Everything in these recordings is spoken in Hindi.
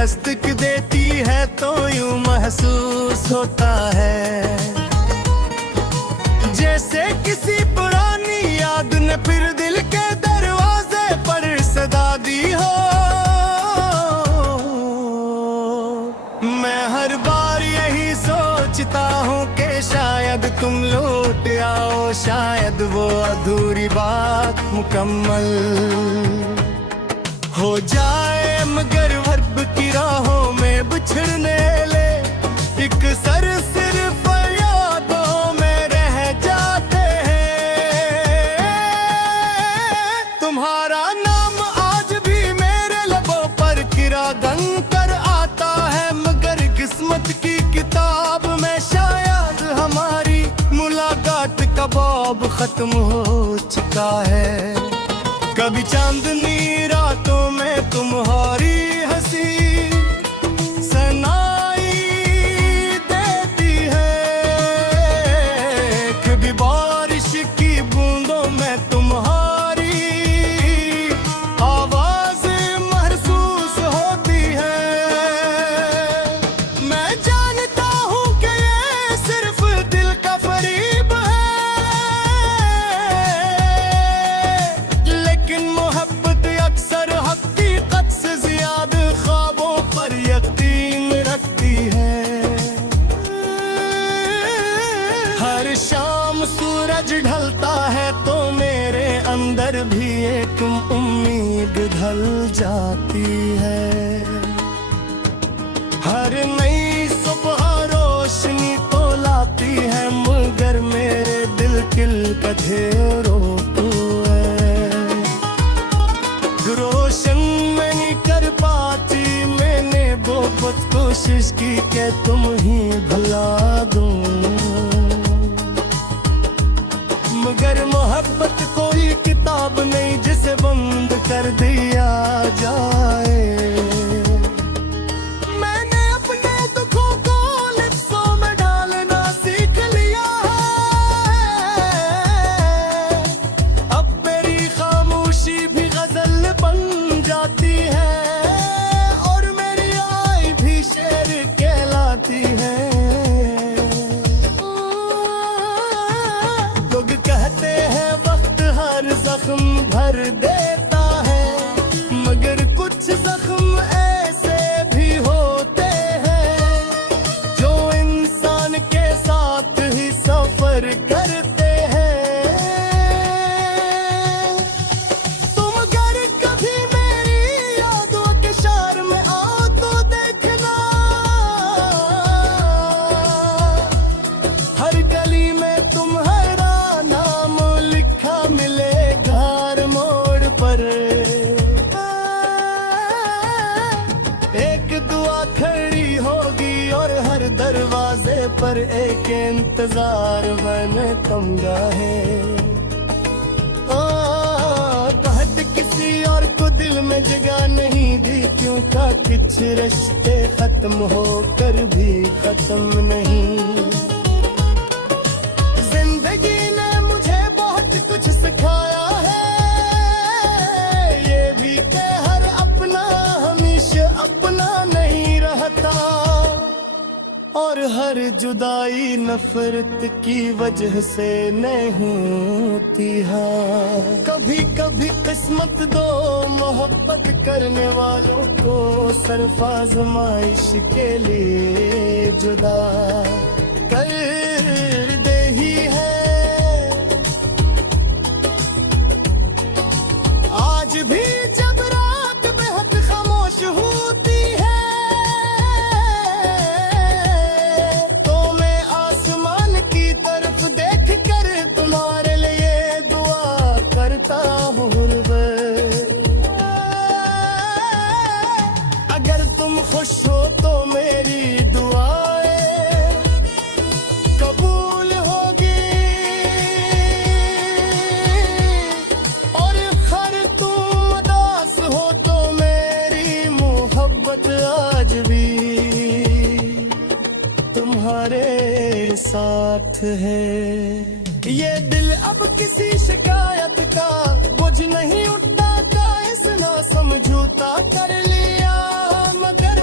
दस्तक देती है तो यूं महसूस होता है जैसे किसी पुरानी याद ने फिर दिल के दरवाजे पर सदा दी हो। मैं हर बार यही सोचता हूँ कि शायद तुम लौट आओ, शायद वो अधूरी बात मुकम्मल हो जाए, मगर वर्ब की राहों में बिछड़ने ले एक सर सिर्फ यादों में रह जाते हैं। तुम्हारा नाम आज भी मेरे लबों पर किरा गन कर आता है, मगर किस्मत की किताब में शायद हमारी मुलाकात का बाब खत्म हो चुका है। कभी चांदनी रातों में तुम्हारी हंसी सनाई देती है, कभी बारिश की बूंदों में तुम्हारी आवाज महसूस होती है। मैं जानता हूँ कि ये सिर्फ दिल का फरीब है, शाम सूरज ढलता है तो मेरे अंदर भी एक उम्मीद ढल जाती है। हर नई सुबह रोशनी तो लाती है, मगर मेरे दिल किल का ढेरों तो है। रोशन मैं नहीं कर पाती, मैंने बहुत कोशिश की कि तुम ही भुला दूं, मगर मोहब्बत कोई किताब नहीं जिसे बंद कर दिया जाए। मैंने अपने दुखों को लिप्सों में ढालना सीख लिया है, अब मेरी खामोशी भी गजल बन जाती है और मेरी आई भी शेर कहलाती है। जख्म भर देता है, मगर कुछ जख्म ऐसे भी होते हैं जो इंसान के साथ ही सफर करते हैं। तुम अगर कभी मेरी यादों के शहर में आओ तो देखना, हर गली में तुम्हारा नाम लिखा मिले पर। एक दुआ खड़ी होगी और हर दरवाजे पर एक इंतजार बन तमगा है। कहत किसी और को दिल में जगह नहीं दी, क्यों का कुछ रिश्ते खत्म होकर भी खत्म नहीं। जिंदगी ने मुझे बहुत कुछ सिखाया है, और हर जुदाई नफरत की वजह से नहीं होती है। कभी कभी किस्मत दो मोहब्बत करने वालों को सिर्फ आज़माइश के लिए जुदा कर दे ही है। आज भी जब रात बेहद खामोश होती है तो मैं आसमान की तरफ देख कर तुम्हारे लिए दुआ करता हूँ। अगर तुम खुश हो तो मेरी दुआएं कबूल होगी, और हर तुम उदास हो तो मेरी मोहब्बत आज भी तुम्हारे साथ है। ये दिल अब किसी शिकायत का बोझ नहीं उठाता, इसना समझौता कर लिया मगर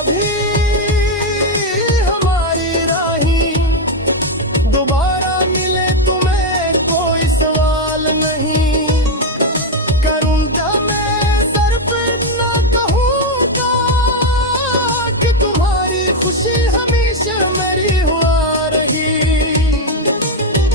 कभी हमारी राही दोबारा मिले तुम्हें कोई सवाल नहीं। करूँगा मैं सर पे ना कहूँगा कि तुम्हारी खुशी हमेशा मेरी हुआ रही,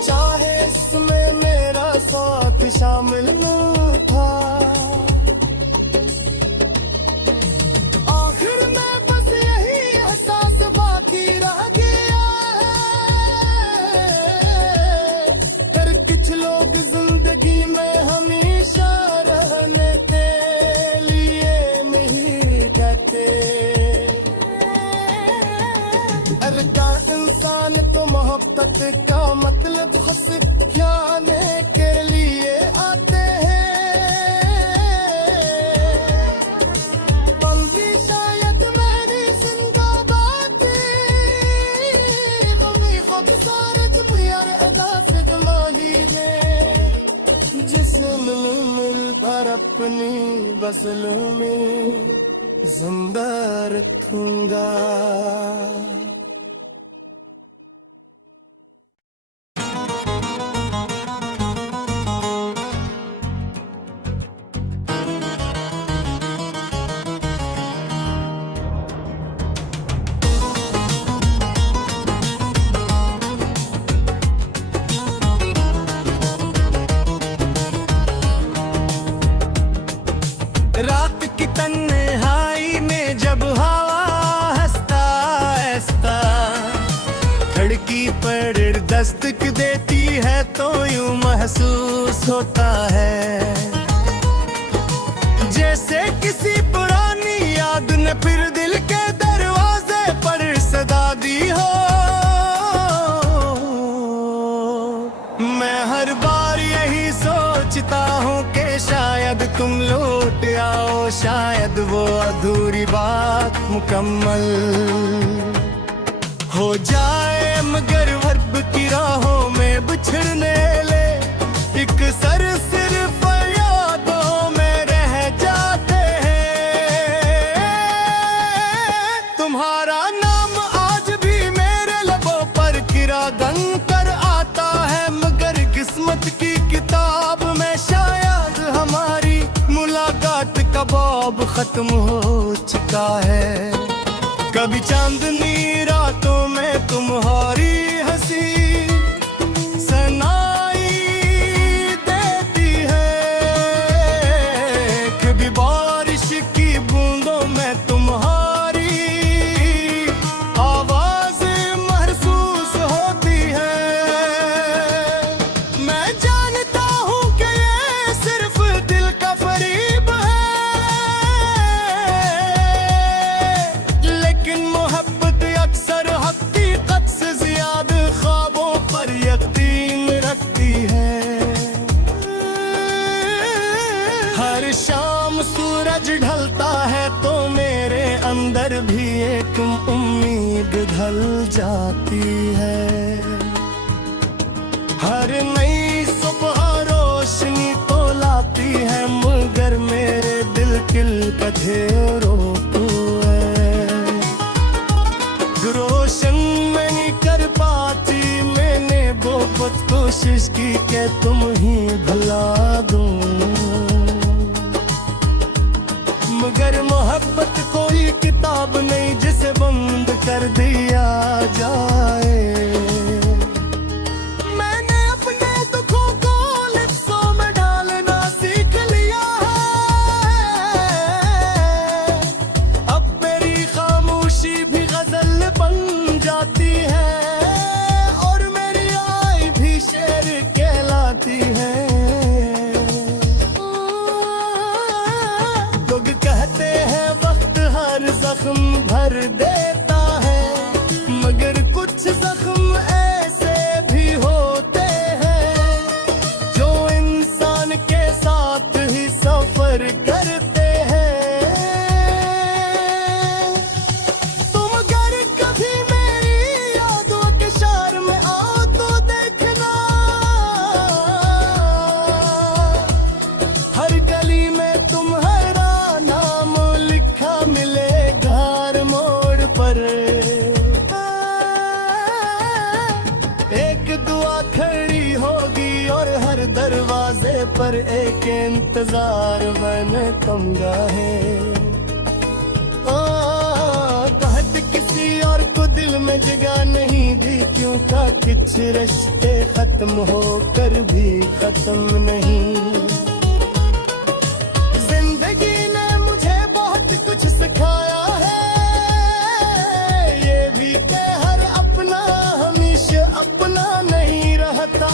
चाहे इसमें मेरा साथ शामिल न था। आखिर में बस यही एहसास बाकी रह गया है, फिर कुछ लोग जिंदगी में हमेशा रहने के लिए नहीं कहते। अरे क्या इंसान तो मोहब्बत का मतलब हंस जाने के लिए आते हैं। बंदी शायद मेरी जिंदा बातें गमी खुद सारे तुम यार अदा से जमाही ने, जिस्म मिल भर अपनी गजलों में जिंदा रखूंगा। रात की तन्हाई में जब हवा हंसता हंसता खिड़की पर दस्तक देती है तो यूं महसूस होता है जैसे किसी पुरानी याद ने फिर दिल के दरवाजे पर सदा दी हो। मैं हर बार यही सोचता हूँ कि शायद तुम लौट आओ, शायद वो अधूरी बात मुकम्मल हो जाए, मगर वर्ब की राहों में बिछड़ने ले एक सर सिर्फ यादों में रह जाते हैं। तुम्हारा नाम आज भी मेरे लबों पर गिरा गन कर आता है, मगर किस्मत की किताब में शायद हमारी मुलाकात का बाब खत्म हो चुका है। कभी चांदनी रातों में तुम्हारी हंसी सनाई देती है, कभी बारिश की बूंदों में तुम्हारी आवाज महसूस होती है। मैं जानता हूँ कि ये सिर्फ दिल का फरीब है, लेकिन मोहब्बत अक्सर हकीकत से ज्यादा ख्वाबों पर यकीन रखती है। हर शाम सूरज ढलता है तो मेरे अंदर भी एक उम्मीद ढल जाती है। हर नई सुबह रोशनी तो लाती है, मगर मेरे दिल किल कथेरों को रोशन नहीं कर पाती। मैंने बहुत कोशिश की कि तुम ही भुला दूं, मगर मोहब्बत कोई किताब नहीं जिसे बंद कर दिया जाए। मैंने अपने दुखों को लिप्सों में डालना सीख लिया है, अब मेरी खामोशी भी गजल बन जाती है और मेरी आई भी शेर कहलाती है। लोग कहते हैं वक्त हर जख्म भर देता है, मगर कुछ जख्म ऐसे भी होते हैं जो इंसान के साथ ही सफर करते हैं। तुम अगर कभी मेरी यादों के शहर में आओ तो देखना, हर गली में तुम्हारा नाम लिखा मिलेगा हर मोड़ पर एक इंतजार मैंने कम गाहे। कहत किसी और को दिल में जगह नहीं दी, क्यों का कुछ रिश्ते खत्म होकर भी खत्म नहीं। जिंदगी ने मुझे बहुत कुछ सिखाया है, ये भी कि हर अपना हमेशा अपना नहीं रहता,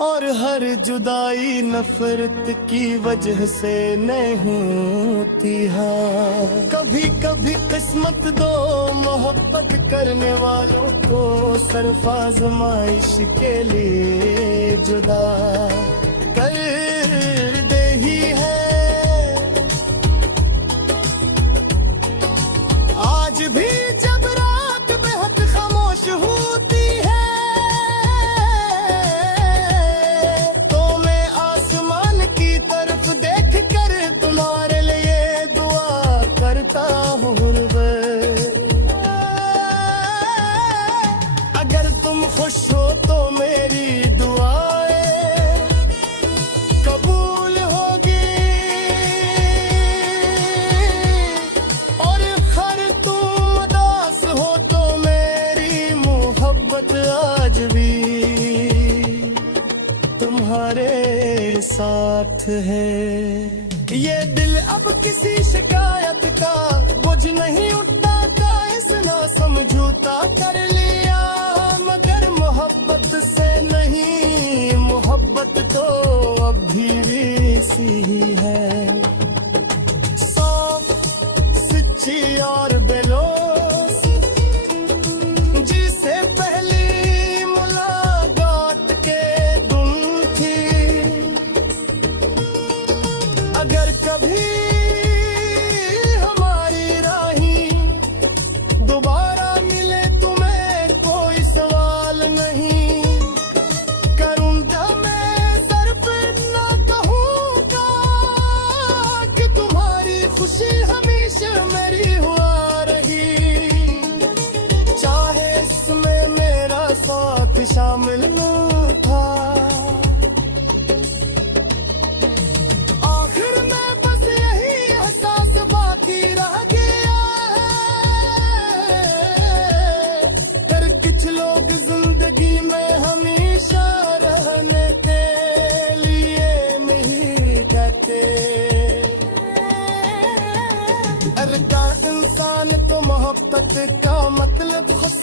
और हर जुदाई नफरत की वजह से नहीं होती। हाँ, कभी कभी किस्मत दो मोहब्बत करने वालों को सिर्फ आज़माइश के लिए जुदा कर दे ही है। आज भी जब रात बेहद खामोश होती है, अगर तुम खुश हो तो मेरी दुआएं कबूल होगी, और खैर तुम उदास हो तो मेरी मोहब्बत आज भी तुम्हारे साथ है। ये दिल अब किसी शिकायत का बोझ नहीं उठाता, इसना समझौता कर लिया, मगर मोहब्बत से नहीं। मोहब्बत तो अभी भी सी ही है, साफ सच्ची और बेलोस, जिसे पहली मुलाकात के दिन थी। अगर कभी हमारी राही दोबारा मिले तुम्हें कोई सवाल नहीं करूंगा, मैं सर पे ना कहूँगा कि तुम्हारी खुशी हमेशा मेरी हुआ रही, चाहे इसमें मेरा साथ शामिल न था। रह गया है, पर कुछ लोग जिंदगी में हमेशा रहने के लिए नहीं कहते। अरे का इंसान तो मोहब्बत का मतलब खुश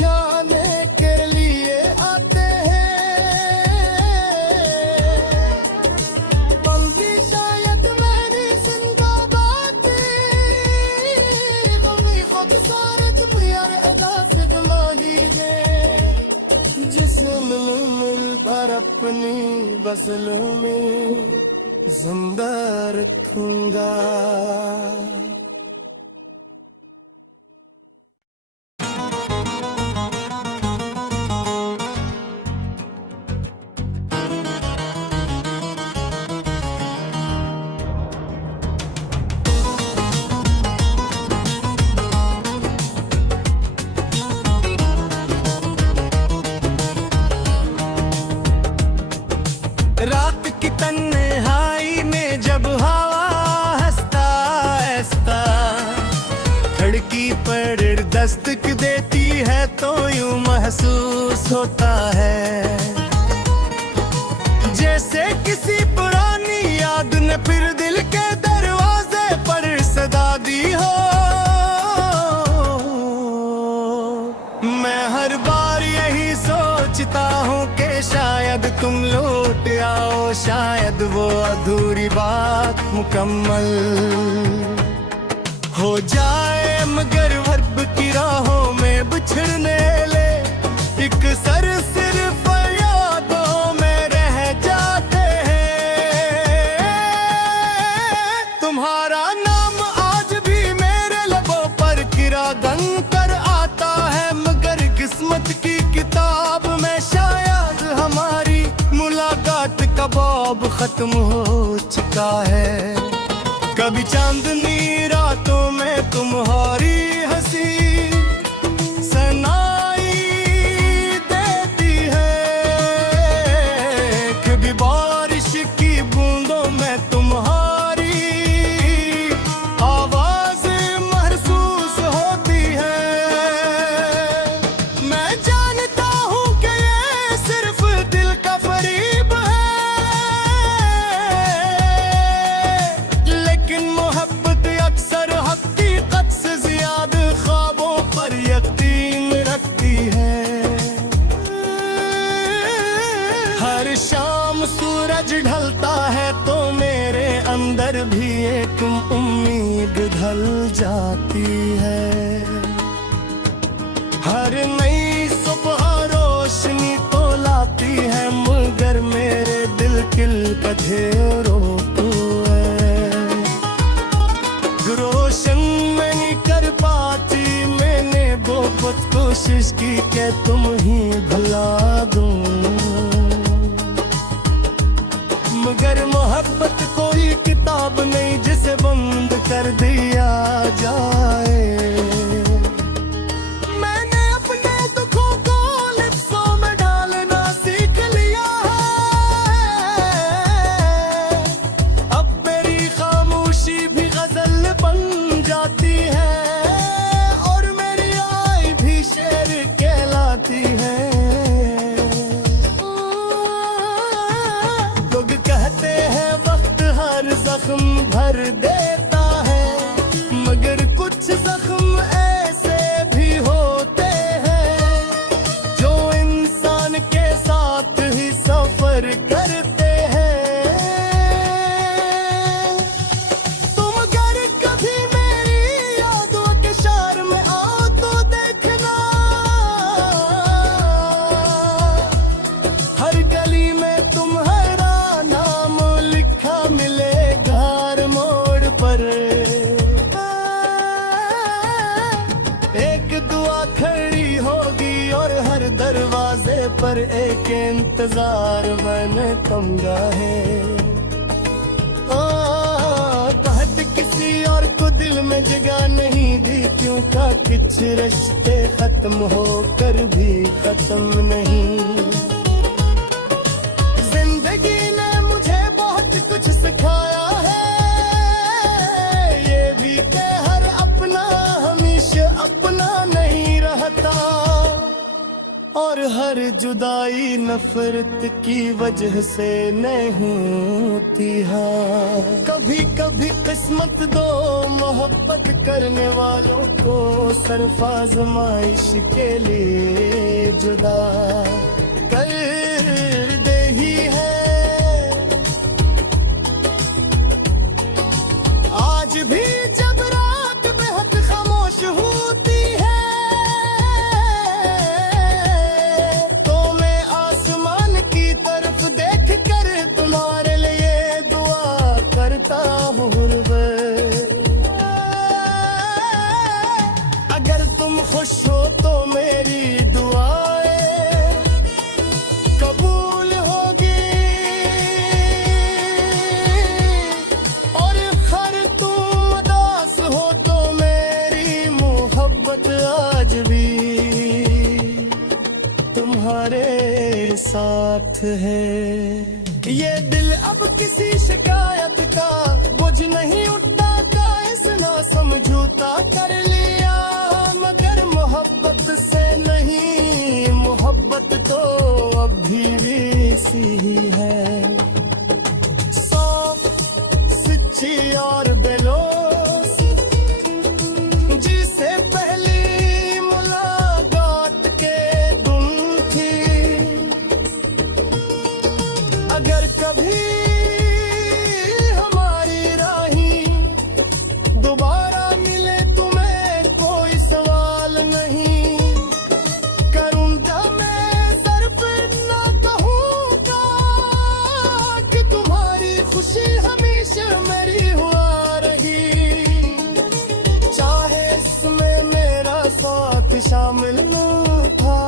जाने के लिए आते हैं। मिल भर अपनी गज़लों में जिंदा रखूंगा। रात की तन्हाई में जब हवा हंसता हंसता खिड़की पर दस्तक देती है, तो यूं महसूस होता है जैसे किसी पुरानी याद ने फिर दिल के दरवाजे पर सदा दी हो। मैं हर बार यही सोचता हूँ कि शायद तुम लौट आओ, शायद वो अधूरी बात मुकम्मल हो जाए, मगर वक्त की राहों में बिछड़ने ले एक सर सिर्फ यादों में रह जाते हैं। तुम्हारा नाम आज भी मेरे लबों पर किरा गन कर आता है, मगर किस्मत की किताब में शायद हमारी मुलाकात का बाब खत्म हो चुका है। कभी चांदनी रातों में तुम्हारी हंसी सनाई देती है, कभी बात सूरज ढलता है तो मेरे अंदर भी एक उम्मीद ढल जाती है। हर नई सुबह रोशनी तो लाती है, मगर मेरे दिल किल कधेरों को रोशन नहीं कर पाती। मैंने बहुत कोशिश की कि तुम ही भुला दूं, मगर मोहब्बत कोई किताब नहीं जिसे बंद कर दिया जाए। मैंने अपने दुखों को लिप्सों में डालना सीख लिया है। अब मेरी खामोशी भी गजल बन जाती है और मेरी आई भी शेर कहलाती है। कहते हैं वक्त हर जख्म भर देता है, मगर कुछ जख्म ऐसे भी होते हैं जो इंसान के साथ ही सफर करते हैं। तुम अगर कभी मेरी यादों के शहर में आओ तो देखना, हर गली में तुम्हारा मिलेगा हर मोड़ पर। एक दुआ खड़ी होगी और हर दरवाजे पर एक इंतजार बन तमगा है। कहत किसी और को दिल में जगह नहीं दी, क्यों का कुछ रिश्ते खत्म होकर भी खत्म नहीं। कुछ सिखाया है ये भी कि हर अपना हमेशा अपना नहीं रहता, और हर जुदाई नफरत की वजह से नहीं होती है। कभी कभी किस्मत दो मोहब्बत करने वालों को सिर्फ आज़माइश के लिए जुदा कर दे ही है। आज भी जब रात बेहद खामोश होती है तो मैं आसमान की तरफ देख कर तुम्हारे लिए दुआ करता हूँ। अगर तुम खुश हो तो मेरी दुआएं कबूल होगी, आज भी तुम्हारे साथ है। ये दिल अब किसी शिकायत का बोझ नहीं उठता का इसना समझौता कर लिया, मगर मोहब्बत से नहीं, मोहब्बत तो अभी भी सी है। सॉफ्ट सच्ची और बेलोस जिसे पहली मुलाकात के दिन थी। अगर कभी हमारी राहें दोबारा मिले तुम्हें कोई सवाल नहीं करूँगा, मैं सर पर ना कहूँगा कि तुम्हारी खुशी हमेशा मेरी हुआ रही, चाहे इसमें मेरा साथ शामिल न था।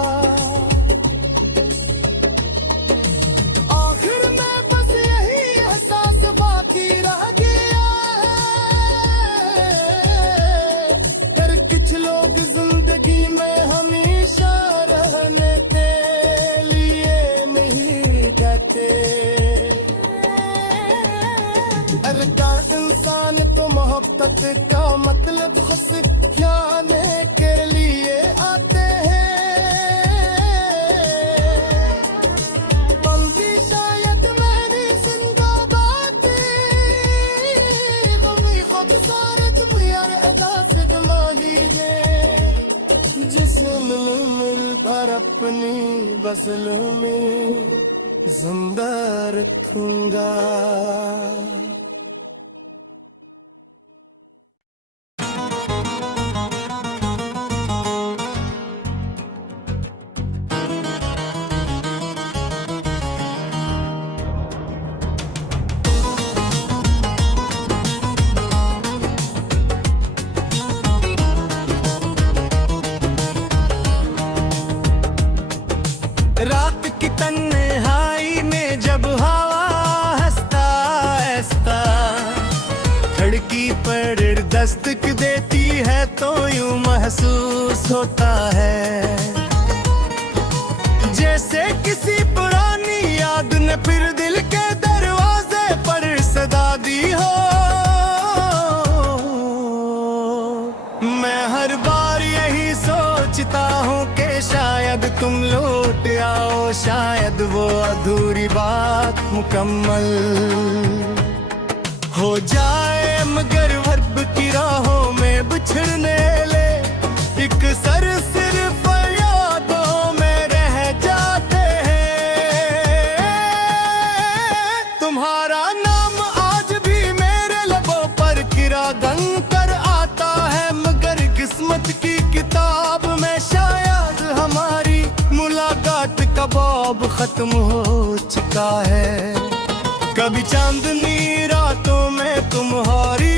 आखिर में बस यही एहसास बाकी रह गया है, कर कुछ लोग जिंदगी में हमेशा रहने के लिए नहीं कहते। का इंसान तो मोहब्बत का मतलब खुश जाने के लिए आते हैं। बंदी शायद मेरी जिंदा बातें खुद सारे तुम यार अदा से माही ले, जिस मिल भर अपनी बसलों में जिंदा रख रखूंगा। रात की तन्हाई में जब हवा हंसता हंसता खिड़की पर दस्तक देती है तो यूं महसूस होता है जैसे किसी पुरानी याद ने फिर दिल के दरवाजे पर सदा दी हो। मैं हर बार यही सोचता हूँ कि शायद तुम लौट आओ, शायद वो अधूरी बात मुकम्मल हो जाए, मगर हर्ब की राहों में बिछड़ने ले एक सर सिर्फ यादों में रह जाते हैं। तुम्हारा नाम आज भी मेरे लबों पर किरा गन कर आता है, मगर किस्मत की किताब में शायद हमारी मुलाकात का बाब खत्म हो चुका है। कभी चांदनी रातों में तुम्हारी